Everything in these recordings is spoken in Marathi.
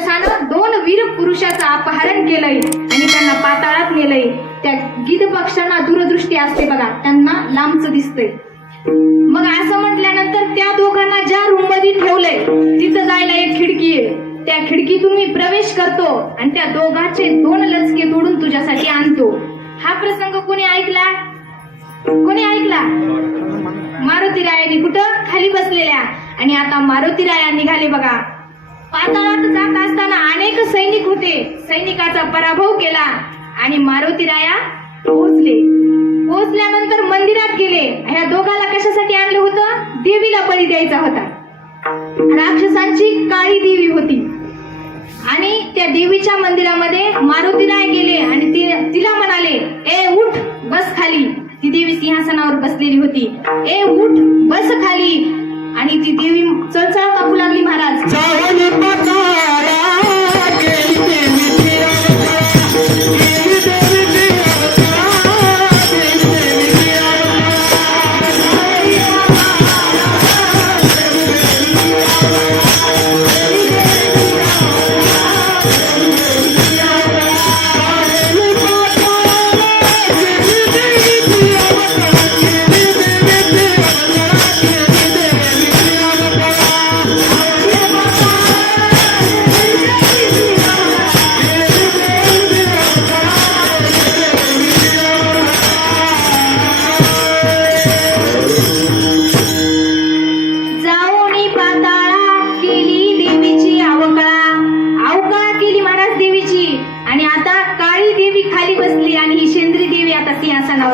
राक्षसानं 2 वीर पुरुषाचं अपहरण केलंय आणि त्यांना पाताळात नेलंय. त्या गिध पक्षांना दूरदृष्टी असते बघा, त्यांना लांबच दिसतंय. मग असं म्हटल्यानंतर त्या दोघांना ज्या रूम मध्ये ठेवलंय तिथं जायला एक खिडकी आहे. त्या खिडकीतून मी प्रवेश करतो आणि त्या दोघांचे 2 लचके तोडून तुझ्यासाठी आणतो. हा प्रसंग कोणी ऐकला? कोणी ऐकला? मारुतीरायांनी कुठं? खाली बसलेल्या. आणि आता मारुतीराया निघाले बघा. पाताळात जात असताना अनेक सैनिक होते. सैनिकाचा पराभव केला आणि मारुतीराया पोहोचल्यानंतर मंदिरात गेले. ह्या दोघाला कशासाठी आणलं होतं? देवीला बळी द्यायचा होता. राक्षसांची काळी देवी होती आणि त्या देवीच्या मंदिरामध्ये मारुतीराय गेले आणि तिला म्हणाले, ए उठ बस खाली. ती देवी सिंहासनावर बसलेली होती. ए उठ बस खाली. आणि ती देवी चळचळ कापू लागली. महाराज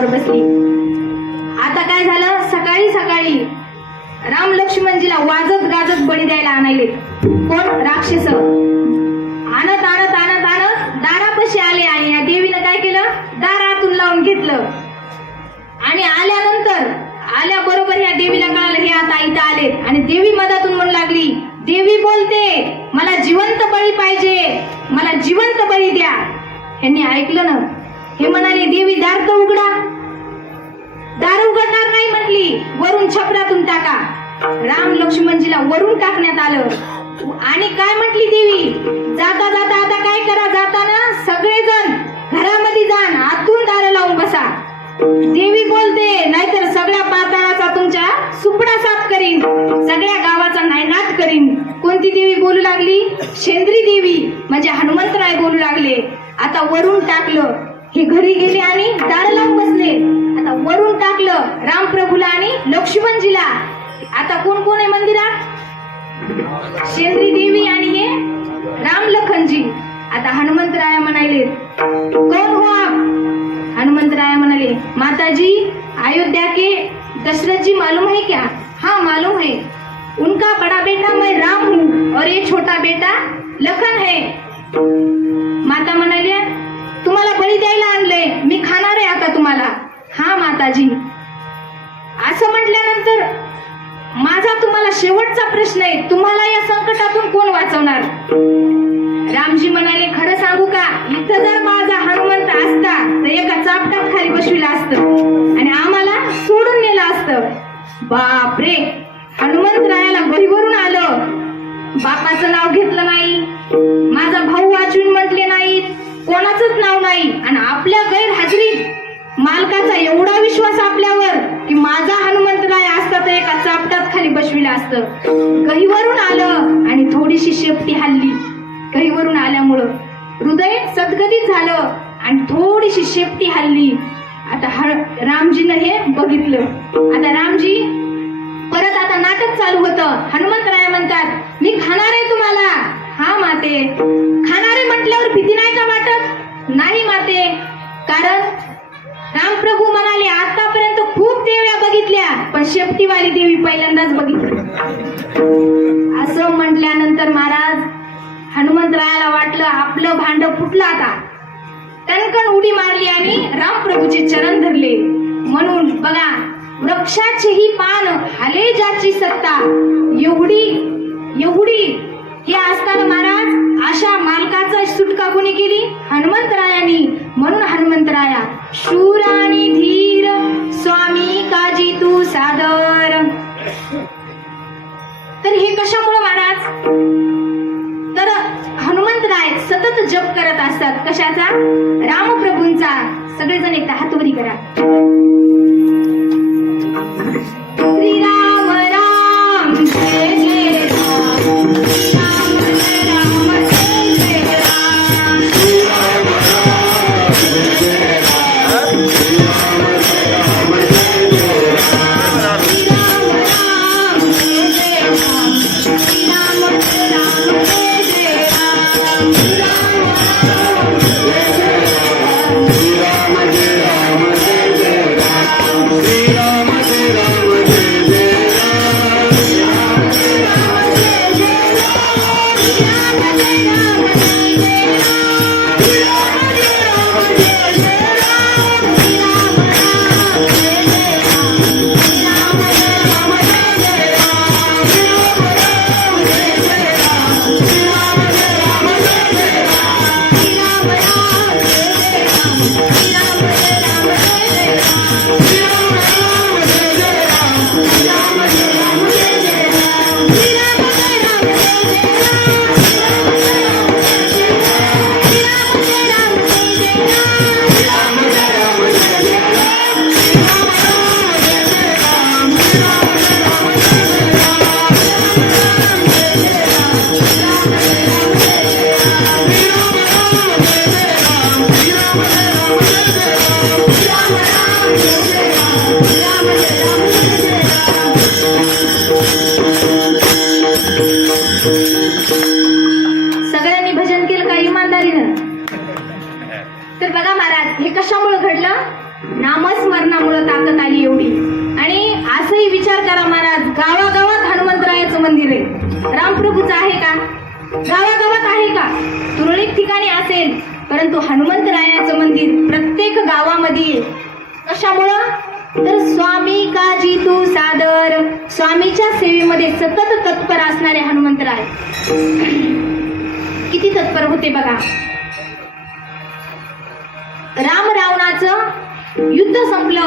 बसली. आता काय झालं? सकाळी सकाळी राम लक्ष्मणजीला वाजत गाजत बळी द्यायला आणायले. कोण? राक्षस. आणत आणत आणत आणत दारापाशी आले आणि या देवीनं काय केलं? दार आतून लावून घेतलं. आणि आल्याबरोबर या देवीला कळालं हे आता इथं आले. आणि देवी मधातून म्हणू लागली, देवी बोलते मला जिवंत बळी पाहिजे, मला जिवंत बळी द्या. यांनी ऐकलं ना. हे म्हणाले, देवी दार तर उघडा. दार उघडणार नाही म्हटली, वरून छपरातून टाका. राम लक्ष्मणजीला वरून टाकण्यात आलं. आणि काय म्हटली देवी? जाता जाता आता काय करा? जाताना सगळेजण घरामध्ये जाण, आतून दार लावून बसा. देवी बोलते नाहीतर सगळ्या पाताळाचा तुमच्या सुपडा साफ करीन, सगळ्या गावाचा नायनाट करीन. कोणती देवी बोलू लागली? शेंद्री देवी म्हणजे हनुमंतराय बोलू लागले. आता वरून टाकलं. हे घरी गेले आणि दार लावून बसले. आता वरून टाकलं रामप्रभूला आणि लक्ष्मणजीला. आता कोण कोण आहे मंदिरात? शेंद्री देवी आणि हे राम लखनजी. आता हनुमंतराया म्हणाले, कौन हो आप? हनुमंतराया म्हणाले, माताजी अयोध्या के दशरथ जी मालूम है क्या? हाँ मालूम है, उनका बड़ा बेटा मैं राम हूँ और ये छोटा बेटा लखन है. माता म्हणाली, तुम्हाला बळी द्यायला आणलंय, मी खाणार आहे आता तुम्हाला. हा माताजी. असं म्हटल्यानंतर माझा तुम्हाला शेवटचा प्रश्न आहे, तुम्हाला या संकटातून कोण वाचवणार? रामजी म्हणाले, खरं सांगू का, इथं जर माझा हनुमंत असता तर एका चापटात खाली बसविला असतं आणि आम्हाला सोडून नेलं असतं. बापरे. हनुमंतरायाला गहिवरून आलं. बापाचं नाव घेतलं नाही, माझा भाऊ वाचून म्हटले नाहीत, कोणाचंच नाव नाही. आणि आपल्या गैरहजेरीत मालकाचा एवढा विश्वास आपल्यावर की माझा हनुमंतराय असता तर एका चापटात खाली बसविला असतं. गहिवरून आलं आणि थोडीशी शेपटी हल्ली. गहिवरून आल्यामुळं हृदय सद्गदित झालं आणि थोडीशी शेपटी हल्ली. आता रामजीनं हे बघितलं. आता रामजी परत आता नाटक चालू होतं. हनुमंतराय म्हणतात, मी खाणार आहे तुम्हाला. हा माते. खाणारे म्हटल्यावर भीती नाही का वाटत? नाही माते, कारण रामप्रभू म्हणाले, आतापर्यंत खूप देव्या बघितल्या पण शेपटीवाली देवी पहिल्यांदाच बघितली. असं म्हटल्यानंतर महाराज हनुमंतरायाला वाटलं आपलं भांड फुटलं. आता कणकण उडी मारली आणि रामप्रभूचे चरण धरले. म्हणून बघा, वृक्षाचेही पान हाले ज्याची सत्ता, एवढी हे असताना महाराज अशा मालकाचा सुटका कोणी केली? हनुमंतरायांनी. म्हणून हनुमंतराया शूर आणि धीर स्वामी काजी तू सादर. तर हे कशामुळे महाराज? तर हनुमंत आहेत सतत जप करत असतात. कशाचा? रामप्रभूंचा. सगळेजण एकदा हातवरी करा. श्रीराम राम जय जय राम, राम राम जय जय राम, श्रीराम राम जय जय राम, श्रीराम राम जय जय राम, श्रीराम राम जय जय राम, श्रीराम राम जय जय राम, श्रीराम राम जय जय राम, श्रीराम राम जय जय राम, श्रीराम राम जय जय राम, सगळ्यांनी भजन केलं का इमानदारीनं? तर बघा महाराज, हे कशामुळे घडलं? नामस्मरणामुळे ताकद आली एवढी. आणि असंही विचार करा महाराज, गावागावात हनुमंतरायाचं मंदिर आहे. रामप्रभूचं आहे का? गावागावात आहे का? तुरळक ठिकाणी असेल, परंतु हनुमंतरायाचं मंदिर प्रत्येक गावामध्ये. कशामुळं? तर स्वामी काजी तू सादर, स्वामीच्या सेवेमध्ये सतत तत्पर असणारे हनुमंतराय किती तत्पर होते बघा. राम रावणाचं युद्ध संपलं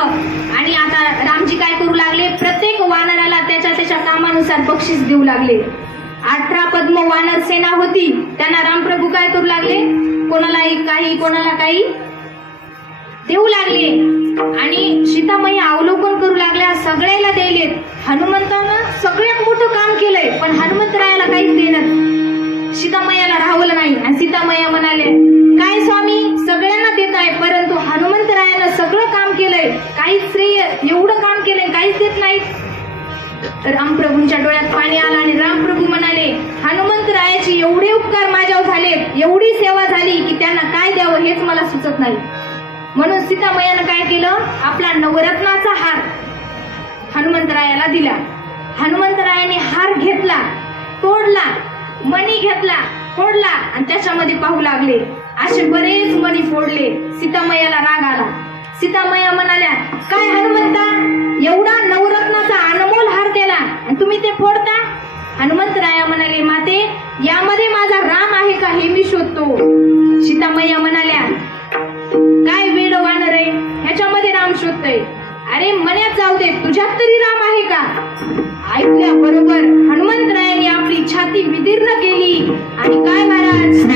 आणि आता रामजी काय करू लागले? प्रत्येक वानराला त्याच्या त्याच्या कामानुसार बक्षीस देऊ लागले. 18 पद्म वानर सेना होती, त्यांना रामप्रभू काय करू लागले? कोणाला काही कोणाला काही देऊ लागले. आणि सीतामाई अवलोकन करू लागल्या, सगळ्याला द्यायलेत. हनुमंतानं सगळ्यात मोठं काम केलंय, पण हनुमंतरायाला काहीच देणं सीतामायाला राहवलं नाही. आणि सीतामाया म्हणाले, काय स्वामी सगळ्यांना देत आहे, परंतु हनुमंतरायानं सगळं काम केलंय, काहीच श्रेय एवढं काम केलंय काहीच देत नाही. रामप्रभूंच्या डोळ्यात पाणी आलं आणि रामप्रभू म्हणाले, हनुमंतरायाची एवढे उपकार माझ्यावर झालेत, एवढी सेवा झाली की त्यांना काय द्यावं हेच मला सुचत नाही. म्हणून सीतामायानं काय केलं? आपला नवरत्नाचा हार हनुमंतरायाला दिला. हनुमंतरायाने हार घेतला, तोडला, मणी घेतला, फोडला आणि त्याच्यामध्ये पाहू लागले. असे बरेच मणी फोडले. सीतामायाला राग आला. सीतामाया म्हणाल्या, काय हनुमंता, एवढा नवरत्नाचा अनमोल हार दिला आणि तुम्ही ते फोडता? हनुमंतराया म्हणाले, माते यामध्ये माझा राम आहे का हे मी शोधतो. सीतामाया म्हणाल्या, काय वेड वानर आहे, ह्याच्यामध्ये राम शोधतय. अरे मण्यात जाऊ दे, तुझ्यात तरी राम आहे का? ऐकल्या बरोबर हनुमंतरायाने आपली छाती विदीर्ण केली आणि काय महाराज,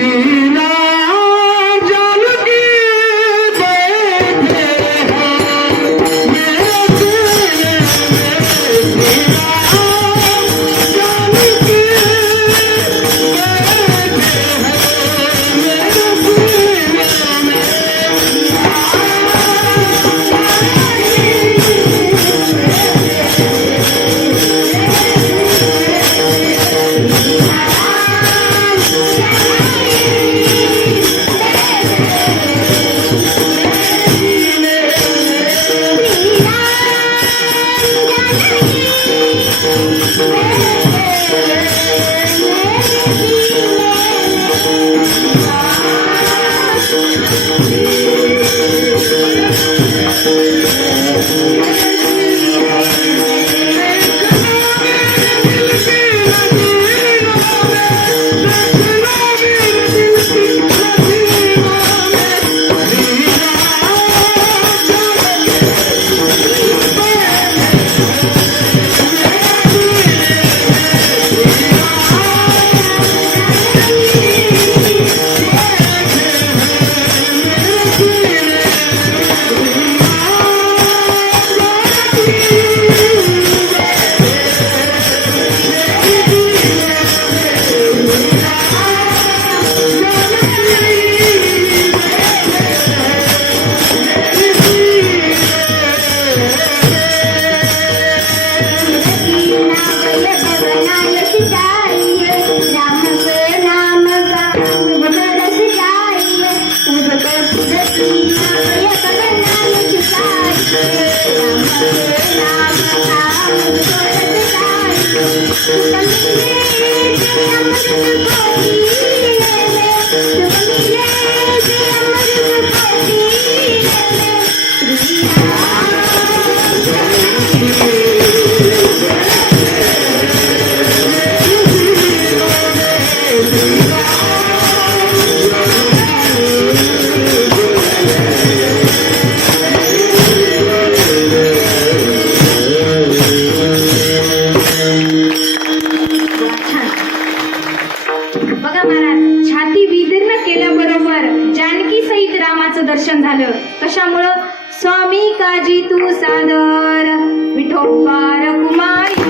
बघा महाराज, छाती विदीर्ण केल्याबरोबर जानकी सहित रामाचं दर्शन झालं. कशामुळं? स्वामी काजी तू सादर विठोबार कुमारी.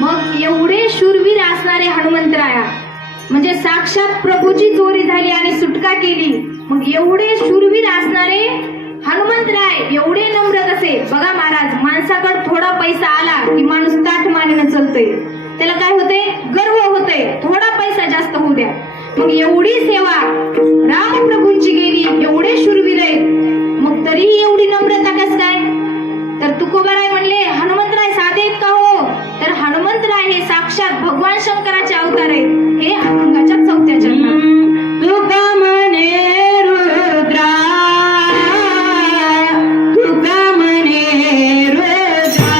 मग एवढे शूरवीर असणारे हनुमंतराया, म्हणजे साक्षात प्रभूची चोरी झाली आणि सुटका केली. मग एवढे शूरवीर असणारे हनुमंतराय एवढे नम्र कसे? बघा महाराज, माणसाकडे थोडा पैसा आला की माणूस ताठ मानेनं चलतोय. त्याला काय होते? गर्व होते. थोडा पैसा जास्त होऊ द्या. मग एवढी सेवा रामप्रभूंची गेली, एवढे शूरवीर आहेत, मग तरीही एवढी नम्रता कस काय? तर तुकोबाराय म्हणले, हनुमंतराय साधे आहेत का हो? तर हनुमंतराय हे साक्षात भगवान शंकराचे अवतार आहेत. हे अभंगाच्या 4थ्या चरणात. तुका म्हणे रुद्रा, तुका म्हणे रुद्रा,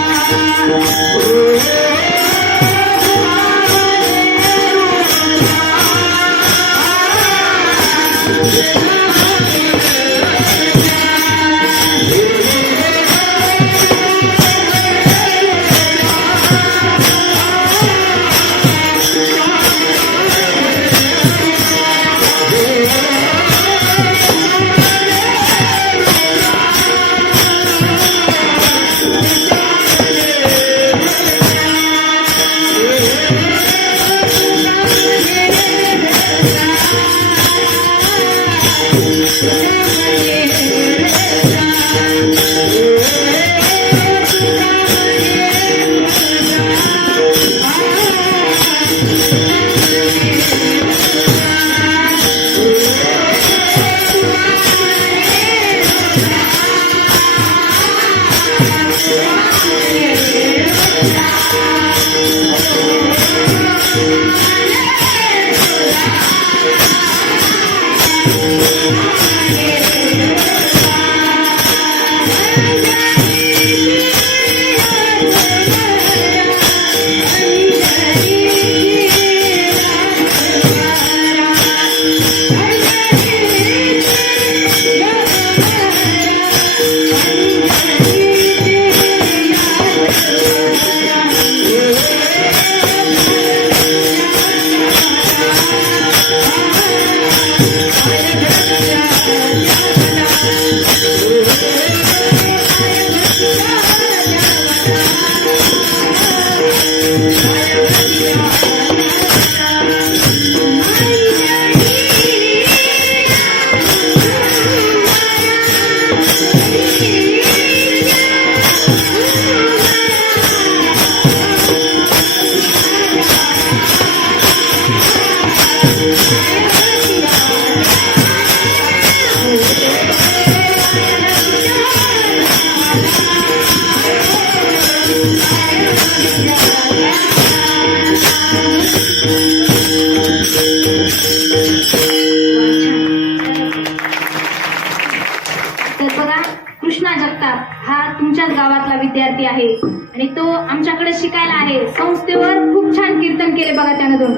विद्यार्थी आहे आणि तो आमच्याकडे शिकायला आहे. संस्थेवर खूप छान कीर्तन केले बघा त्यानं दोन.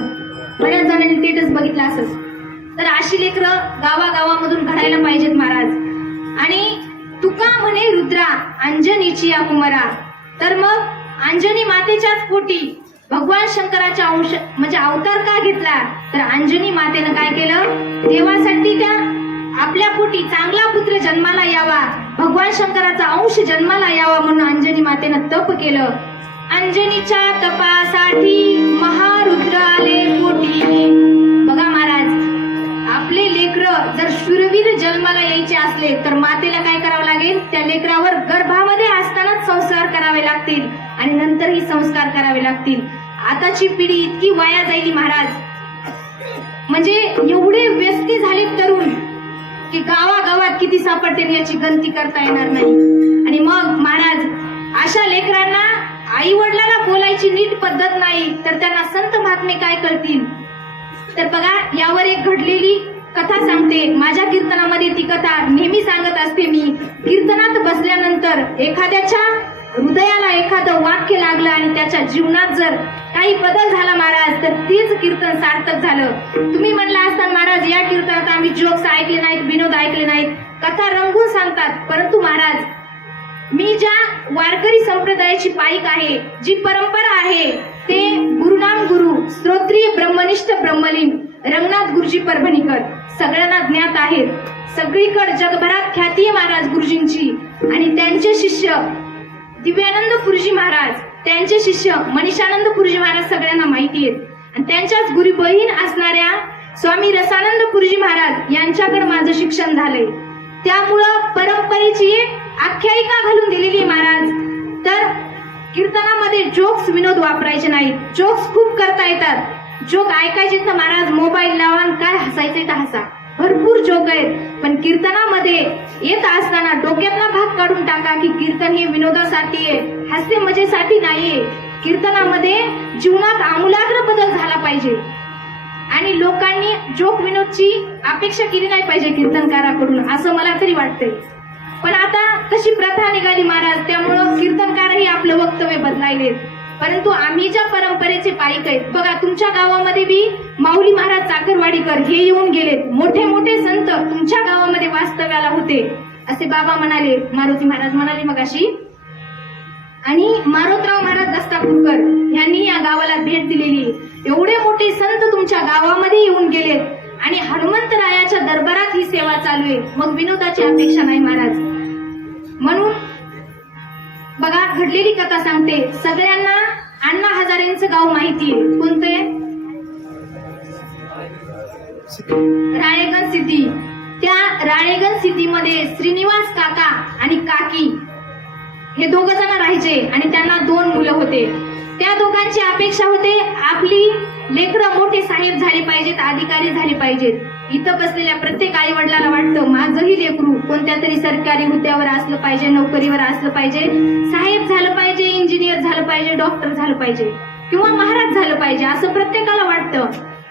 बऱ्याच जणांनी स्टेटस बघितला असं. तर अशी लेकरं गावागावामधून घडायला पाहिजेत महाराज. आणि तुका म्हणे रुद्रा अंजनीची या कुमारा. तर मग अंजनी मातेच्याच पोटी भगवान शंकराच्या अंश म्हणजे अवतार का घेतला? तर अंजनी मातेनं काय केलं? देवासाठी त्या आपल्या पोटी चांगला पुत्र जन्माला यावा, भगवान शंकराचा अंश जन्माला यावा म्हणून अंजनी मातेनं तप केलं. अंजनीच्या तपासाठी महारुद्र आले पोटी. बघा महाराज, आपले लेकर जर शूरवीर जन्माला यायचे असले तर मातेला काय करावं लागेल? त्या लेकरावर गर्भामध्ये असतानाच संस्कार करावे लागतील आणि नंतरही संस्कार करावे लागतील. आताची पिढी इतकी वाया जाईल महाराज, म्हणजे एवढे व्यस्ती झाले तरुण की गावागावात किती सापडते याची गणती करता येणार नाही. आणि मग महाराज, अशा लेकरांना आई वडिलांना बोलायची नीट पद्धत नाही तर त्यांना संत महात्मे काय कळतील? तर बघा, यावर एक घडलेली कथा सांगते. माझ्या कीर्तनामध्ये ती कथा नेहमी सांगत असते मी. कीर्तनात बसल्यानंतर एखाद्याच्या हृदयाला एखादं वाक्य लागलं आणि त्याच्या जीवनात जर काही बदल झाला महाराज, तर तेच कीर्तन सार्थक झालं. तुम्ही म्हणला असता महाराज, या कीर्तनात आम्ही जोक्स ऐकले नाहीत, विनोद ऐकले नाहीत, कथा रंगून सांगतात. परंतु महाराज, मी ज्या वारकरी संप्रदायाची पाईक आहे, जी परंपरा आहे, ते गुरुनाम गुरु श्रोत्रिय ब्रह्मनिष्ठ ब्रह्मलीन रंगनाथ गुरुजी परभणीकर सगळ्यांना ज्ञात आहेत. सगळीकडे जगभरात ख्याती आहे महाराज गुरुजींची. आणि त्यांचे शिष्य दिव्यानंद पुरीजी महाराज, त्यांचे शिष्य मनीषानंद पुरीजी महाराज सगळ्यांना माहिती आहेत. आणि त्यांच्याच गुरु बहीण असणाऱ्या स्वामी रसानंद पुरीजी महाराज यांच्याकडे माझं शिक्षण झालंय. त्यामुळं परंपरेची एक आख्यायिका घालून दिलेली महाराज. तर कीर्तनामध्ये जोक्स विनोद वापरायचे नाहीत. जोक्स खूप करता येतात, जोक ऐकायचे तर महाराज मोबाईल लावा, काय हसायचे तर हसा, भरपूर जोक आहेत. पण कीर्तनामध्ये येत असताना डोक्यातला भाग काढून टाका की कीर्तन हे विनोदासाठी आहे, हास्य मजेसाठी नाहीये. कीर्तनामध्ये जीवनात आमूलाग्र बदल झाला पाहिजे आणि लोकांनी जोक विनोदची अपेक्षा केली नाही पाहिजे कीर्तनकाराकडून, असं मला तरी वाटतंय. पण आता तशी प्रथा निघाली महाराज, त्यामुळं कीर्तनकारही आपलं वक्तव्य बदलायलेत. परंतु आम्ही ज्या परंपरेचे पाईक आहेत, बघा तुमच्या गावामध्ये बी माऊली महाराज चाकरवाडीकर हे येऊन गेलेत. मोठे मोठे संत तुमच्या गावामध्ये वास्तव्याला होते असे बाबा म्हणाले, मारुती महाराज म्हणाले मगाशी. आणि मारोतराव महाराज दस्तापूरकर यांनी या गावाला भेट दिलेली. एवढे मोठे संत तुमच्या गावामध्ये येऊन गेलेत आणि हनुमंतरायाच्या दरबारात ही सेवा चालू आहे. मग विनोदाची अपेक्षा नाही महाराज. म्हणून बघा, घडलेली कथा सांगते. सगळ्यांना अण्णा हजारेंचं गाव माहिती आहे. कोणते? राळेगण सिद्धी. त्या राळेगण सिद्धीमध्ये श्रीनिवास काका आणि काकी हे दोघ जण राहायचे आणि त्यांना 2 मुलं होते. त्या दोघांची अपेक्षा होते आपली लेकरं मोठे साहेब झाले पाहिजेत, अधिकारी झाले पाहिजेत. इथं बसलेल्या प्रत्येक आई वडिलाला वाटतं माझंही लेकरू कोणत्या तरी सरकारी हुद्द्यावर असलं पाहिजे, नोकरीवर असलं पाहिजे, साहेब झालं पाहिजे, इंजिनियर झालं पाहिजे, डॉक्टर झालं पाहिजे किंवा महाराज झालं पाहिजे, असं प्रत्येकाला वाटतं.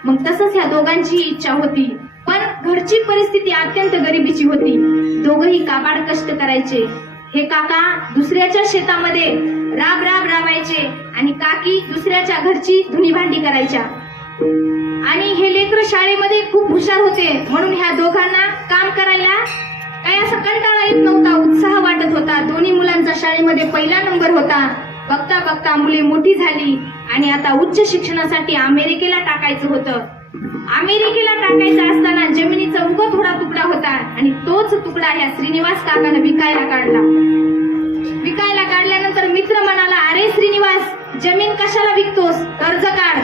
मग तसंच ह्या दोघांची इच्छा होती. पण घरची परिस्थिती अत्यंत गरिबीची होती. दोघंही काबाड कष्ट करायचे. हे काका दुसऱ्याच्या शेतामध्ये राब राबायचे आणि काकी दुसऱ्याच्या घरची धुणी भांडी करायच्या. आणि हे लेकरं शाळेमध्ये खूप हुशार होते, म्हणून ह्या दोघांना काम करायला काही असं कंटाळा येत नव्हता, उत्साह वाटत होता. दोन्ही मुलांचा शाळेमध्ये पहिला नंबर होता. बघता बघता मुले मोठी झाली आणि आता उच्च शिक्षणासाठी अमेरिकेला टाकायचं होतं. अमेरिकेला टाकायचं असताना जमिनीचा उगा थोडा तुकडा होता आणि तोच तुकडा ह्या श्रीनिवास काकानं विकायला काढला. विकायला काढल्यानंतर मित्र म्हणाला, अरे श्रीनिवास, जमीन कशाला विकतोस, कर्ज काढ.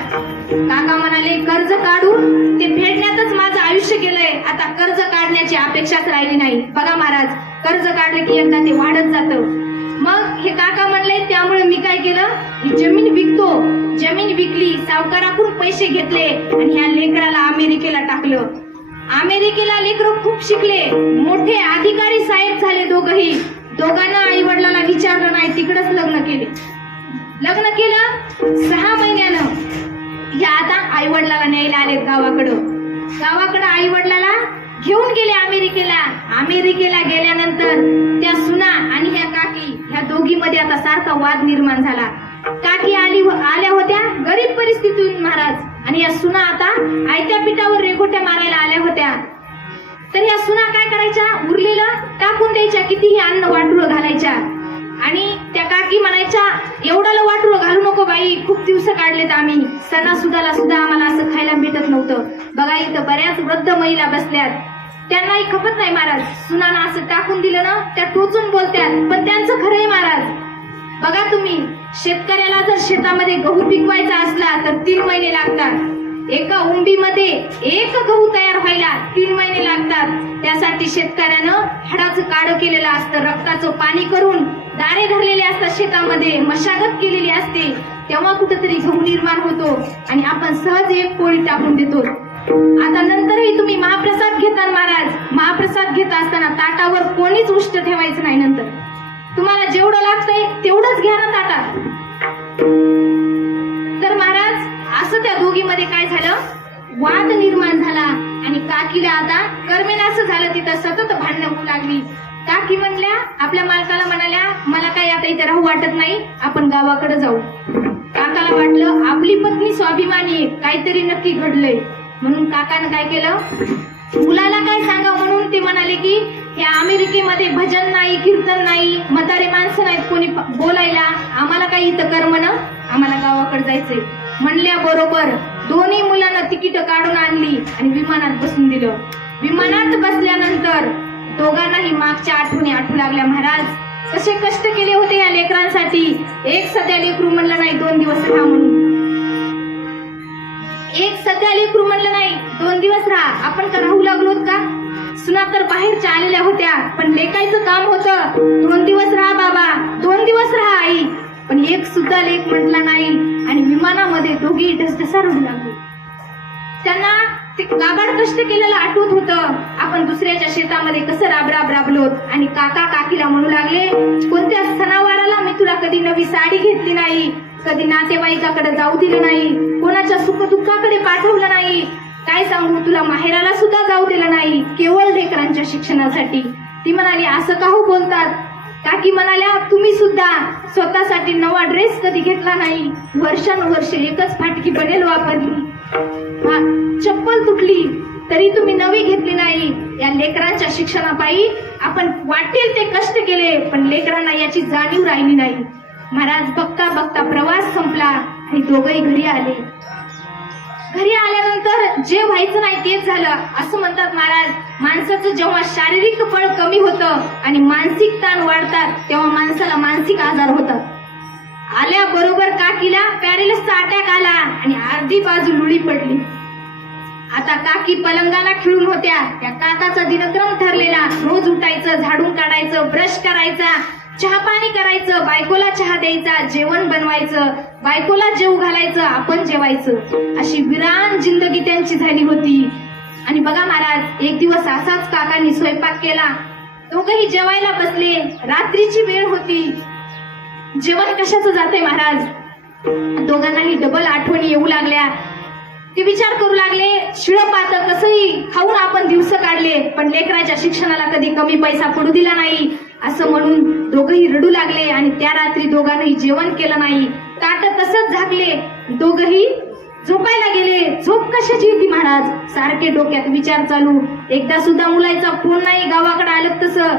काका म्हणाले, कर्ज काढून ते फेडण्यातच माझं आयुष्य गेलंय, आता कर्ज काढण्याची अपेक्षाच राहिली नाही. बघा महाराज, कर्ज काढलं की एकदा ते वाढत जातं. मग हे काका म्हणले, त्यामुळे मी काय केलं, ही जमीन विकतो. जमीन विकली, सावकाराकडून पैसे घेतले आणि ह्या लेकराला अमेरिकेला टाकलं. अमेरिकेला लेकरं खूप शिकले, मोठे अधिकारी साहेब झाले दोघंही. दोघांना आई वडिलांना विचारलं नाही, तिकडच लग्न केले. लग्न केलं 6 महिन्यानं ह्या आता आई वडिलाला न्यायला आले गावाकडं आई वडिलाला घेऊन गेले अमेरिकेला. अमेरिकेला गेल्यानंतर त्या सुना आणि ह्या काकी ह्या दोघीमध्ये आता सारखा वाद निर्माण झाला. काकी आल्या होत्या गरीब परिस्थितीतून महाराज, आणि या सुना आता आयत्या पिठावर रेघोट्या मारायला आल्या होत्या. तर या सुना काय करायच्या, उरलेलं टाकून द्यायच्या, कितीही अन्न वाटुळं घालायच्या. आणि त्या काकी म्हणायच्या, एवढं वाटुळं घालू नको बाई, खूप दिवस काढलेत आम्ही, सणासुदाला सुद्धा आम्हाला असं खायला भेटत नव्हतं. बघा इथं बऱ्याच वृद्ध महिला बसल्यात. त्यांनाही खपत नाही महाराज. सुनाना असं टाकून दिलं ना, त्या टोचून बोलतात, पण त्यांचं खरंय महाराज. बघा तुम्ही, शेतकऱ्याला जर शेतामध्ये गहू पिकवायचा असला तर 3 महिने लागतात. एका उंबीमध्ये एक गहू तयार व्हायला 3 महिने लागतात. त्यासाठी शेतकऱ्यानं हाडाचं काढं केलेलं असतं, रक्ताचं पाणी करून दारे धरलेले असतात, शेतामध्ये मशागत केलेली असते. तेव्हा कुठेतरी गहू निर्माण होतो आणि आपण सहज एक पोळी टाकून देतो. आता नंतरही तुम्ही महाप्रसाद घेता महाराज. महाप्रसाद घेत असताना ताटावर कोणीच उष्ट ठेवायचं नाही. नंतर तुम्हाला जेवढं लागतंय तेवढंच घ्या ना ताटात. तर महाराज, असं त्या दोघीमध्ये काय झालं, वाद निर्माण झाला आणि काकीला आता कर्मेन असं झालं, तिथं सतत भांडणं होऊ लागली. काकी म्हणल्या, आपल्या मालकाला म्हणाल्या, मला काही आता इथे राहू वाटत नाही, आपण गावाकडे जाऊ. काकाला वाटलं आपली पत्नी स्वाभिमानी आहे, काहीतरी नक्की घडलंय. म्हणून काकानं काय केलं, मुलाला काय सांगा म्हणून ते म्हणाले की या अमेरिकेमध्ये भजन नाही, कीर्तन नाही, म्हातारे माणसं नाहीत कोणी बोलायला, आम्हाला काही इथं करमना, आम्हाला गावाकडे जायचंय. म्हणल्या बरोबर दोन्ही मुलांना तिकीट काढून आणली आणि विमानात बसून दिलं. विमानात बसल्यानंतर दोघांनाही मागच्या आठवणी आठवू लागल्या. महाराज, कसे कष्ट केले होते या लेकरांसाठी. एक सध्या लेकरू म्हणलं नाही 2 दिवस राहा म्हणून. एक सध्या लेकरू म्हणलं नाही 2 दिवस राहा. आपण का राहू लागलोत का? सुना तर बाहेरच्या आलेल्या होत्या, पण लेकायचं काम होतं. 2 दिवस राहा बाबा, 2 दिवस राहा आई. पण एक सुद्धा लेक म्हटला नाही आणि विमानामध्ये दोघी ढसढसा रडू लागले. त्यांना ते काबाड कष्ट केलेलं आठवत होतं. आपण दुसऱ्याच्या शेतामध्ये कसं राबराब राबलोत. आणि काका काकीला म्हणू लागले, कोणत्या सणावाराला मी तुला कधी नवी साडी घेतली नाही, कधी नातेवाईकाकडे जाऊ दिलं नाही, कोणाच्या सुखदुःखाकडे पाठवलं नाही, काय सांगू तुला माहेराला सुद्धा जाऊ दिलं नाही, केवळ लेकरांच्या शिक्षणासाठी. ती म्हणाली, असं का हो बोलतात? काकी म्हणाल्या, तुम्ही सुद्धा स्वतःसाठी नवा ड्रेस कधी घेतला नाही, वर्षानुवर्ष एकच फाटकी बनेल वापरली, चप्पल तुटली तरी तुम्ही नवी घेतली नाही. या लेकरांच्या शिक्षणापायी आपण वाटेल ते कष्ट केले, पण लेकरांना याची जाणीव राहिली नाही. महाराज, बघता बघता प्रवास संपला आणि दोघंही घरी आले. घरी आल्यानंतर जे व्हायचं नाही तेच झालं. असं म्हणतात महाराज, माणसाचं जेव्हा शारीरिक बळ कमी होतं आणि मानसिक ताण वाढतात तेव्हा माणसाला मानसिक आजार होतात. आल्याबरोबर काकीला पॅरेलिसचा अटॅक आला आणि अर्धी बाजू लुळी पडली. आता काकी पलंगाला खिळून होत्या. त्या काकाचा दिनक्रम ठरलेला, रोज उठायचं, झाडून काढायचं, ब्रश करायचा, चहा पाणी करायचं, बायकोला चहा द्यायचा, जेवण बनवायचं, बायकोला जेवू घालायचं, आपण जेवायचं, अशी विरान जिंदगी त्यांची झाली होती. आणि बघा महाराज, एक दिवस असाच काकांनी स्वयंपाक केला. दोघंही जेवायला बसले. रात्रीची वेळ होती. जेवण कशाचं जाते महाराज? दोघांनाही डबल आठवणी येऊ लागल्या. ते विचार करू लागले, शिळं पातं कसंही खाऊन आपण दिवस काढले, पण लेकराच्या शिक्षणाला कधी कमी पैसा पडू दिला नाही, असं म्हणून दोघंही रडू लागले. आणि त्या रात्री दोघांनाही जेवण केलं नाही. ताट तसंच झाकले. दोघंही झोपायला गेले. झोप कशाची होती महाराज? सारखे डोक्यात विचार चालू. एकदा सुद्धा मुलाचा फोन नाही, गावाकडे आलं तसं,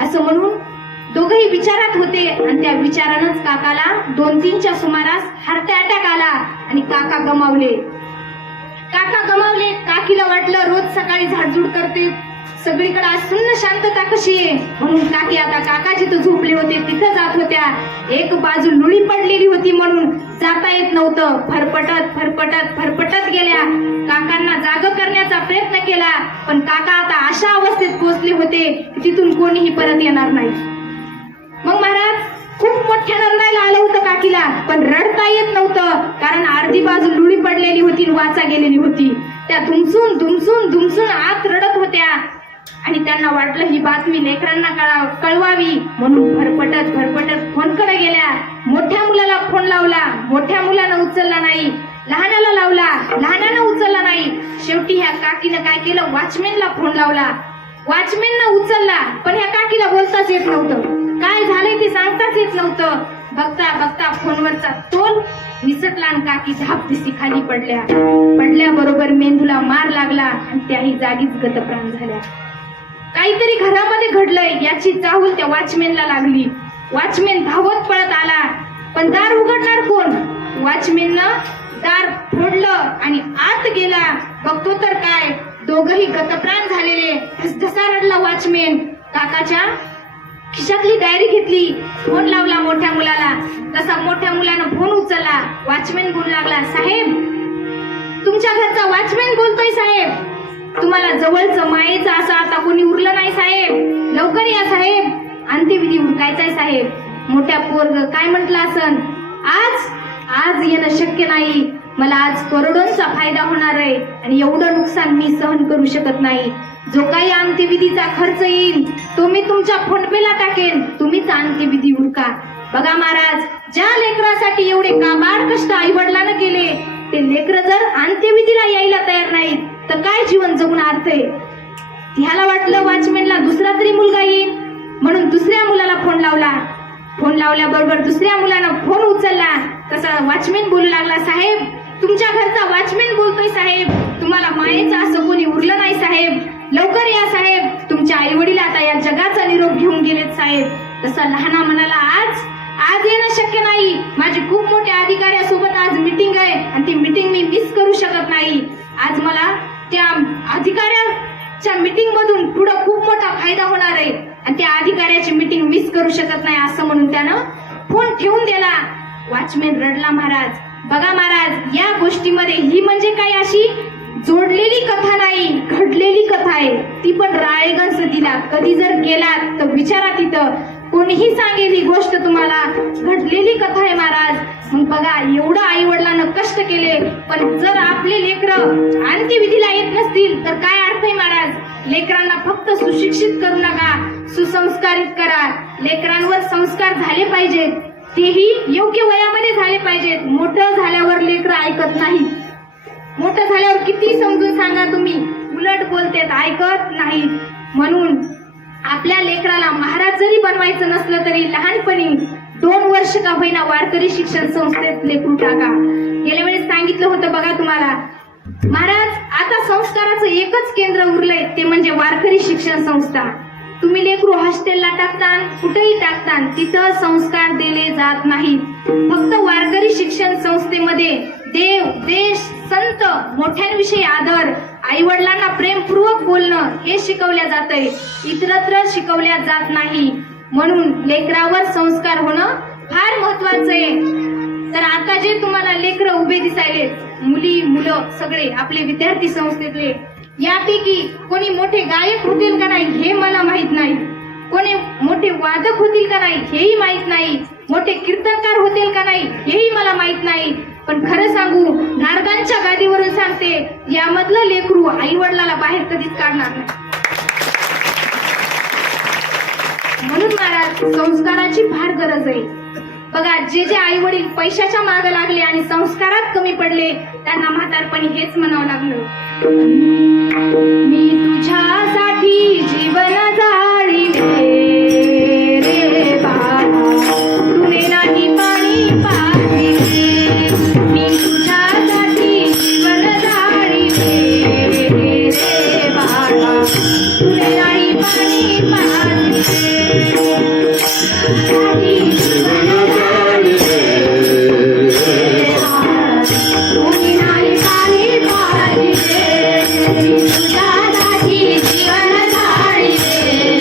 असं म्हणून दोघंही विचारात होते. आणि त्या विचारानंच काकाला 2-3च्या सुमारास हार्ट अटॅक आला आणि काका गमावले. काकीला वाटलं, रोज सकाळी झाडझूड करते, सगळीकडे आज सुन्न शांतता कशी आहे, म्हणून काकी आता काका जिथं झोपले होते तिथं जात होत्या. एक बाजू लुळी पडलेली होती म्हणून जाता येत नव्हतं. फरफटत गेल्या. काकांना जाग करण्याचा प्रयत्न केला, पण काका आता अशा अवस्थेत पोहोचले होते की तिथून कोणीही परत येणार नाही. मग महाराज, खूप मोठ्यानं रडायला आलं होतं काकीला, पण रडता येत नव्हतं, कारण अर्धी बाजू लुळी पडलेली होती, वाचा गेलेली होती. त्या धुमसून आत रडत होत्या. आणि त्यांना वाटलं ही बातमी लेकरांना कळवावी, म्हणून फरफटत फोनकडे गेल्या. मोठ्या मुलाला फोन लावला, मोठ्या मुलानं उचलला नाही. लहानाला लावला, लहानानं उचलला नाही. शेवटी ह्या काकीनं काय केलं, वॉचमॅनला फोन लावला. वॉचमॅननं उचलला, पण ह्या काकीला बोलताच येत नव्हतं. काय झालंय ते सांगताच येत नव्हतं. बघता फोनवरचा तोल निसटला आणि काकी धापदिशी खाली पडल्याबरोबर मेंदूला मार लागला आणि त्याही जागीच गतप्राण झाल्या. काहीतरी घरामध्ये घडलंय याची चाहूल त्या वॉचमॅनला लागली. वॉचमॅन धावत पळत आला, पण दार उघडणार कोण? वॉचमॅननं दार फोडलं आणि आत गेला. मुलगा बघतो तर काय दोघही गतप्राण झालेले. धसा रडला वॉचमॅन. काकाच्या खिशातली डायरी घेतली, फोन लावला मोठ्या मुलाला. तसा मोठ्या मुलानं फोन उचलला. वॉचमॅन बोलू लागला, साहेब तुमच्या घरचा वॉचमॅन बोलतोय साहेब. तुम्हाला जवळचं मायेचं असं आता कोणी उरलं नाही साहेब. लवकर या साहेब, अंत्यविधी उरकायचाय साहेब. मोठ्या पोरग काय म्हटलं असन, आज येणं शक्य नाही. मला आज करोडोंचा फायदा होणार आहे आणि एवढं नुकसान मी सहन करू शकत नाही. जो काही अंत्यविधीचा खर्च येईल तो मी तुमच्या फोन पेला टाकेन. तुम्हीच अंत्यविधी उरका. बघा महाराज, ज्या लेकरासाठी एवढे काबाड कष्ट आई वडिलांना केले, ते लेकर जर अंत्यविधीला यायला तयार नाही तर काय जीवन जगून अर्थ आहे. ह्याला वाटलं वॉचमॅनला दुसरा तरी मुलगा येईल म्हणून दुसऱ्या मुलाला फोन लावला. फोन लावल्याबरोबर दुसऱ्या मुलानं फोन उचलला. तसा वॉचमॅन बोलू लागला, साहेब तुमच्या घरचा वॉचमॅन बोलतोय साहेब. तुम्हाला मायेचं असं कोणी उरलं नाही साहेब. लवकर या साहेब, तुमच्या आई वडील आता या जगाचा निरोप घेऊन गेलेत साहेब. तसा लहाना म्हणाला, आज येणं शक्य नाही. माझी खूप मोठ्या अधिकाऱ्यासोबत आज मीटिंग आहे आणि ती मीटिंग मी मिस करू शकत नाही. आज मला त्या अधिकाऱ्याच्या मीटिंग मधून पुढे खूप मोठा फायदा होणार आहे आणि त्या अधिकाऱ्याची मीटिंग मिस करू शकत नाही असं म्हणून त्यानं फोन ठेवून दिला. वॉचमॅन रडला. महाराज बघा महाराज, या गोष्टीमध्ये ही म्हणजे काही अशी जोडलेली कथा नाही, घडलेली कथा आहे. ती पण राळेगंज दिला. कधी जर गेलात तर विचारा, तिथं कोणीही सांगेल ही गोष्ट तुम्हाला. घडलेली कथा आहे महाराज. मग बघा, एवढं आई वडिलांना कष्ट केले, पण जर आपले लेकरं अंत्यविधीला येत नसतील तर काय अर्थ आहे महाराज. लेकरांना फक्त सुशिक्षित करू नका, सुसंस्कारित करा. लेकरांवर संस्कार झाले पाहिजेत, तेही योग्य वयामध्ये झाले पाहिजेत. मोठं झाल्यावर लेकरं ऐकत नाही. मोठं झाल्यावर किती समजून सांगा तुम्ही, उलट बोलतेत, ऐकत नाहीत. म्हणून आपल्या लेकराला महाराज जरी बनवायचं नसलं तरी लहानपणी 2 वर्ष का होईना वारकरी शिक्षण संस्थेत लेकरू टाका. गेल्या वेळेस सांगितलं होतं बघा तुम्हाला महाराज. आता संस्काराचं एकच केंद्र उरलंय, ते म्हणजे वारकरी शिक्षण संस्था. तुम्ही लेकरू हॉस्टेलला टाकता, कुठेही टाकता, तिथं संस्कार दिले जात नाहीत. फक्त वारकरी शिक्षण संस्थेमध्ये देव, देश, संत, मोठ्यांविषयी आदर, आई वडिलांना प्रेमपूर्वक बोलणं हे शिकवल्या जातंय. इतरत्र शिकवल्या जात नाही. म्हणून लेकरावर संस्कार होणं फार महत्वाचं आहे. तर आता जे तुम्हाला लेकरं उभे दिसायले, मुली मुलं सगळे आपले विद्यार्थी संस्थेतले, यापैकी कोणी मोठे गायक होतील का नाही हे मला माहित नाही. कोणी मोठे वादक होतील का नाही हेही माहित नाही. मोठे कीर्तनकार होतील का नाही हेही मला माहित नाही. पण खरं सांगू, नारदांच्या गादीवरून सांगते, यामधलं लेकरू आई वडिलाला बाहेर कधीच काढणार नाही. म्हणून महाराज, संस्काराची फार गरज आहे. बघा, जे आई वडील पैशाच्या मागे लागले आणि संस्कारात कमी पडले, त्यांना म्हातारपणी हेच म्हणावं लागलं, मी तुझ्यासाठी जीवन जाळीले रे बाबा, तुने नाही पाणी पाजले. मी तुझ्यासाठी जीवन जाळीले रे बाबा, तुने नाही पाणी पाजले. तुझ्यासाठी जीवन जाळीले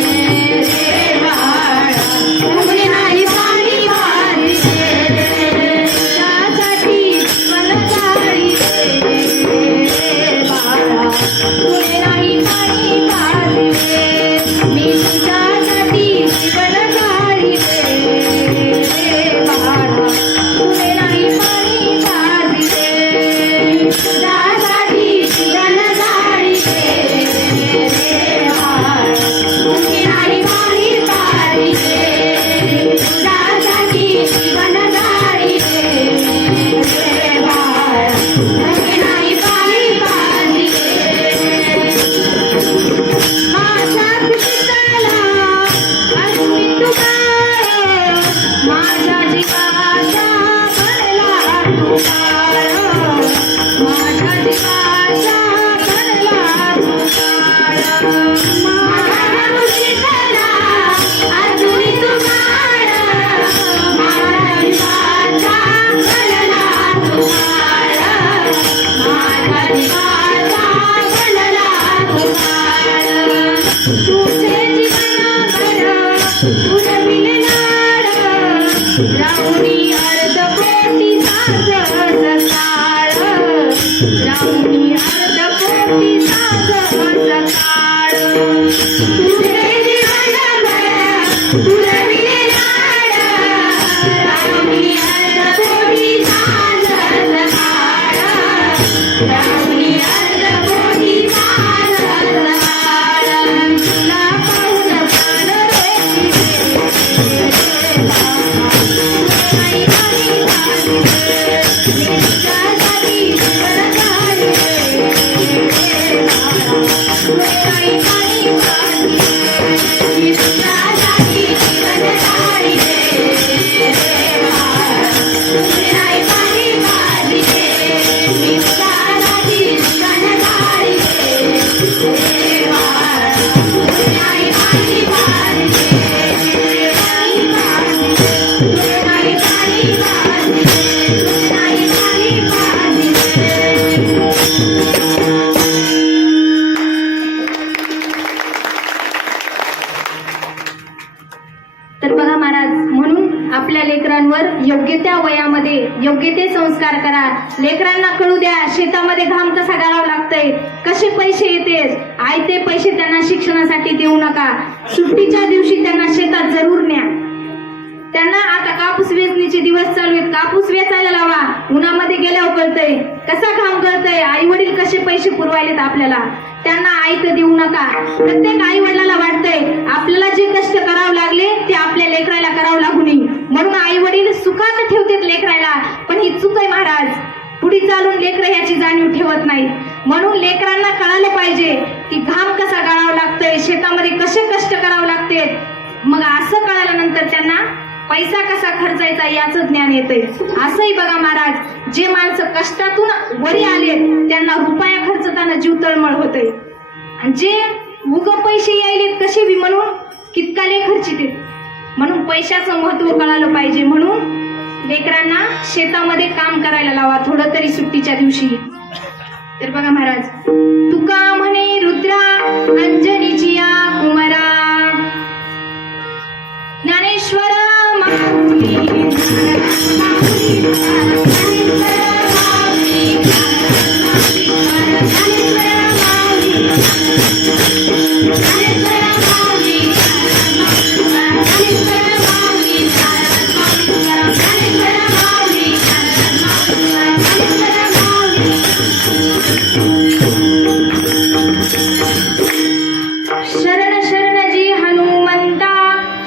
योग्य ते संस्कार करा. लेकरांना कळू द्या शेतामध्ये घाम कसा गाळावा लागतंय, कसे पैसे येते. आयते पैसे त्यांना शिक्षणासाठी देऊ नका. सुट्टीच्या दिवशी त्यांना शेतात जरूर न्या. त्यांना आता कापूस वेचणीचे दिवस चालू आहेत, कापूस वेचायला लावा. उन्हामध्ये गेल्यावर कळतंय कसा घाम गळतंय, आई वडील कसे पैसे पुरवायलेत आपल्याला. त्यांना आयत देऊ नका. प्रत्येक आई वडिलाला वाटतंय आपल्याला जे कष्ट करावं लागले ते आपल्या लेकराला करावं लागू नये, म्हणून आई वडील सुखात ठेवतात लेकराला. पण ही चूक आहे महाराज. पुढे चालून लेकरं ह्याची जाणीव ठेवत नाहीत. म्हणून लेकरांना कळालं पाहिजे की घाम कसा गाळावा लागतोय, शेतामध्ये कसे कष्ट करावं लागते. मग असं कळाल्यानंतर त्यांना पैसा कसा खर्चायचा याचं ज्ञान येतंय. असंही बघा महाराज, जे माणसं कष्टातून वरी आले त्यांना रुपया खर्चताना जीव तळमळ होतंय. आणि जे उग पैसे यायलेत कसे बी म्हणून कितकाले खर्चिते. म्हणून पैशाचं महत्व कळालं पाहिजे. म्हणून लेकरांना शेतामध्ये काम करायला लावा थोडं तरी सुट्टीच्या दिवशी. तर बघा महाराज, तुका म्हणे रुद्रा अंजनीची या कुमारा, ज्ञानेश्वर शरण शरण जी हनुमंता,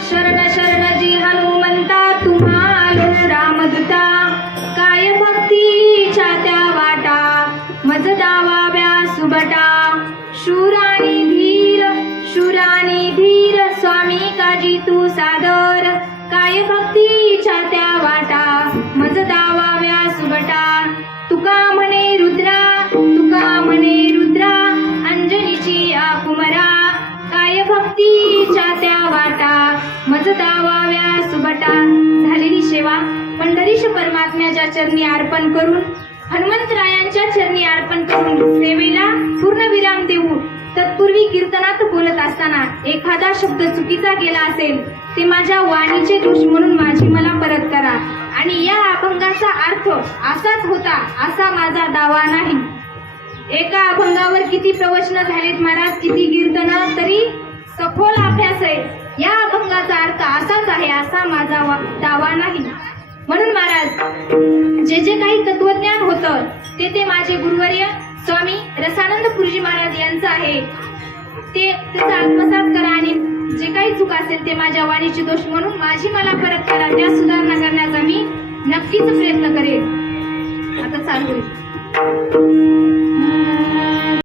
शरण शरण जी हनुमंता, तुम्हालो रामदूता. काय भक्तीच्या त्या वाटा, मज दावाव्या सुबटा. शूरानी धीर स्वामी काजी तू सादर. काय भक्तीच्या त्या वाटा, मज दावाव्या सुबटा. तुका म्हणे रुद्रा, तुका म्हणे रुद्रा, अंजनीची या कुमरा. काय भक्तीच्या त्या वाटा, मज दावाव्या सुबटा. झालेली सेवा पंढरीश परमात्म्याच्या चरणी अर्पण करून, हनुमंतरायांच्या चरणी अर्पण करून सेवेला पूर्ण विराम देऊ. तत्पूर्वी कीर्तनात बोलत असताना एखादा शब्द चुकीचा गेला असेल ते माझ्या वाणीचे दोष म्हणून माझी मला परत करा. आणि या अभंगाचा अर्थ असाच होता असा माझा दावा नाही. एका अभंगावर किती प्रवचन झालेत महाराज, किती कीर्तन, तरी सखोल अभ्यास आहे. या अभंगाचा अर्थ असाच आहे असा माझा दावा नाही. म्हणून महाराज, जे जे काही तत्वज्ञान होतं ते माझे गुरुवर्य स्वामी रसानंदपुरीजी महाराज यांचं आहे. ते त्याचा आत्मसात करा आणि जे काही चूक असेल ते माझ्या वाणीचे दोष म्हणून माझी मला परत करा. त्या सुधारणा करण्याचा मी नक्कीच प्रयत्न करेन. आता चालू होईल.